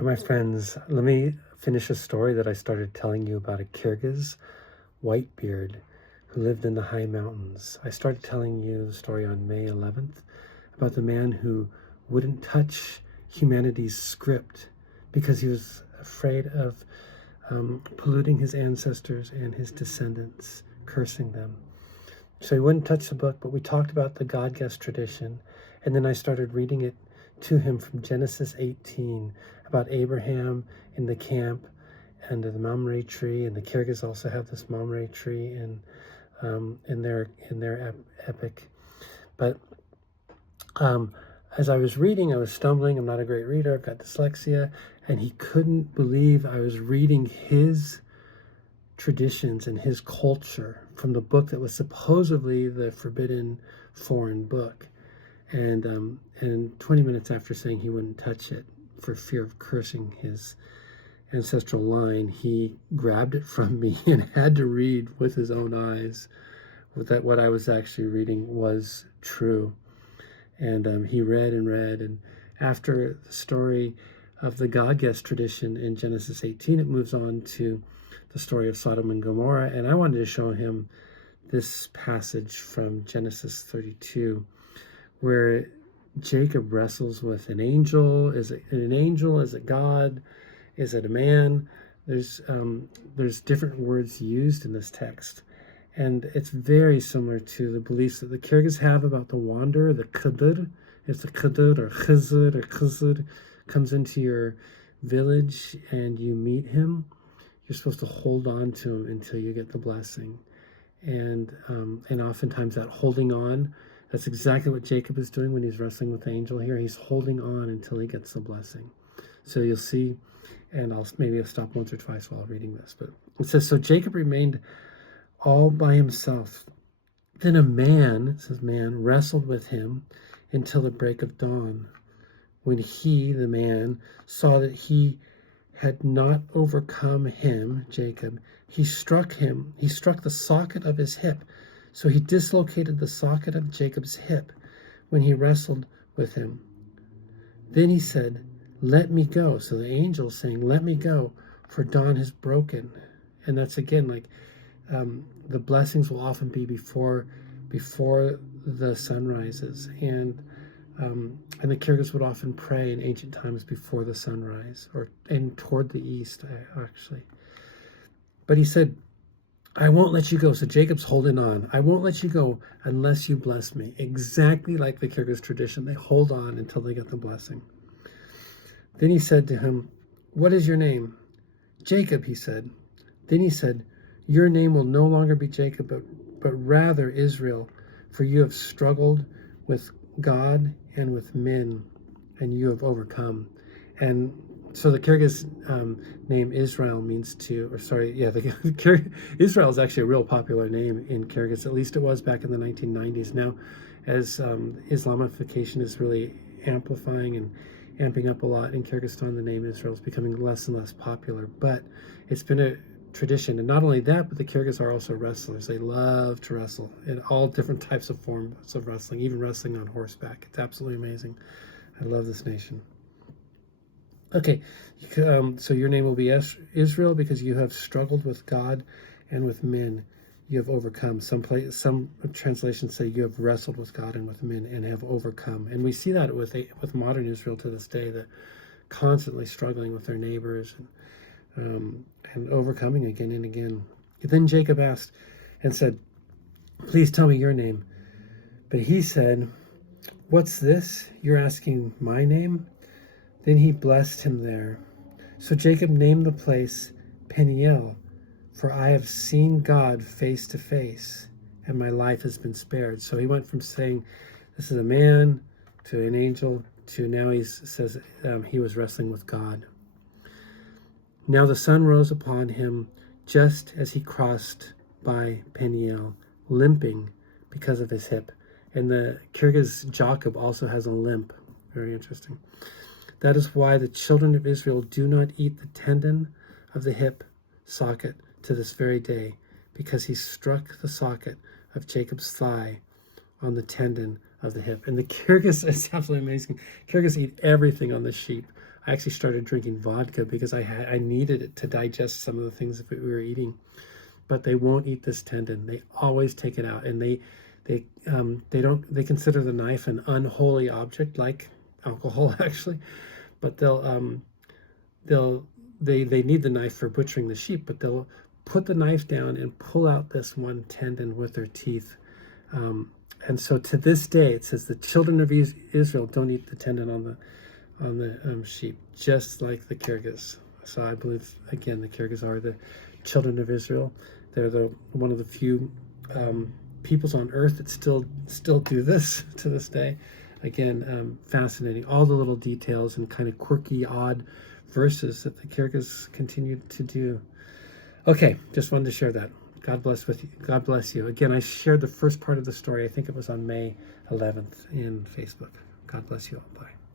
Hi, my friends. Let me finish a story that I started telling you about a Kyrgyz whitebeard who lived in the high mountains. I started telling you the story on May 11th about the man who wouldn't touch humanity's script because he was afraid of polluting his ancestors and his descendants, cursing them. So he wouldn't touch the book, but we talked about the God-guess tradition, and then I started reading it to him from Genesis 18 about Abraham in the camp and the Mamre tree, and the Kyrgyz also have this Mamre tree in their epic. But as I was reading, I was stumbling. I'm not a great reader. I've got dyslexia, and he couldn't believe I was reading his traditions and his culture from the book that was supposedly the forbidden foreign book. And 20 minutes after saying he wouldn't touch it for fear of cursing his ancestral line, he grabbed it from me and had to read with his own eyes that what I was actually reading was true. And he read and read, and after the story of the God-guess tradition in Genesis 18, it moves on to the story of Sodom and Gomorrah, and I wanted to show him this passage from Genesis 32, where Jacob wrestles with an angel. Is it an angel? Is it God? Is it a man? There's different words used in this text, and it's very similar to the beliefs that the Kyrgyz have about the wanderer, the Kydyr. If the Kydyr or Khizr comes into your village and you meet him, you're supposed to hold on to him until you get the blessing. And oftentimes that holding on, that's exactly what Jacob is doing when he's wrestling with the angel here. He's holding on until he gets the blessing. So you'll see, and I'll stop once or twice while reading this. But it says, so Jacob remained all by himself. Then a man, it says man, wrestled with him until the break of dawn. When he, the man, saw that he had not overcome him, Jacob, he struck the socket of his hip. So he dislocated the socket of Jacob's hip when he wrestled with him. Then he said, let me go. So the angel is saying, let me go, for dawn has broken. And that's again like the blessings will often be before the sun rises. And the Kyrgyz would often pray in ancient times before the sunrise, and toward the east, actually. But he said, I won't let you go. So Jacob's holding on. I won't let you go unless you bless me. Exactly like the Kyrgyz tradition. They hold on until they get the blessing. Then he said to him, what is your name? Jacob, he said. Then he said, your name will no longer be Jacob, but rather Israel, for you have struggled with God and with men, and you have overcome. And so the Kyrgyz name Israel means Israel is actually a real popular name in Kyrgyz. At least it was back in the 1990s. Now, as Islamification is really amplifying and amping up a lot in Kyrgyzstan, the name Israel is becoming less and less popular. But it's been a tradition, and not only that, but the Kyrgyz are also wrestlers. They love to wrestle in all different types of forms of wrestling, even wrestling on horseback. It's absolutely amazing. I love this nation. Okay, so your name will be Israel because you have struggled with God and with men. You have overcome. Some translations say you have wrestled with God and with men and have overcome. And we see that with modern Israel to this day, that constantly struggling with their neighbors and overcoming again and again. Then Jacob asked and said, please tell me your name. But he said, what's this? You're asking my name? Then he blessed him there. So Jacob named the place Peniel, for I have seen God face to face, and my life has been spared. So he went from saying, this is a man, to an angel, to now he says he was wrestling with God. Now the sun rose upon him just as he crossed by Peniel, limping because of his hip. And the Kyrgyz Jacob also has a limp. Very interesting. That is why the children of Israel do not eat the tendon of the hip socket to this very day, because he struck the socket of Jacob's thigh on the tendon of the hip. And the Kyrgyz, it's absolutely amazing. Kyrgyz eat everything on the sheep. I actually started drinking vodka because I needed it to digest some of the things that we were eating. But they won't eat this tendon. They always take it out, and they consider the knife an unholy object, like alcohol actually. But they need the knife for butchering the sheep, but they'll put the knife down and pull out this one tendon with their teeth. And so to this day, it says the children of Israel don't eat the tendon on the sheep, just like the Kyrgyz. So I believe, again, the Kyrgyz are the children of Israel. They're one of the few peoples on earth that still do this to this day. Again, fascinating. All the little details and kind of quirky, odd verses that the Kyrgyz continued to do. Okay, just wanted to share that. God bless with you. God bless you. Again, I shared the first part of the story. I think it was on May 11th in Facebook. God bless you all. Bye.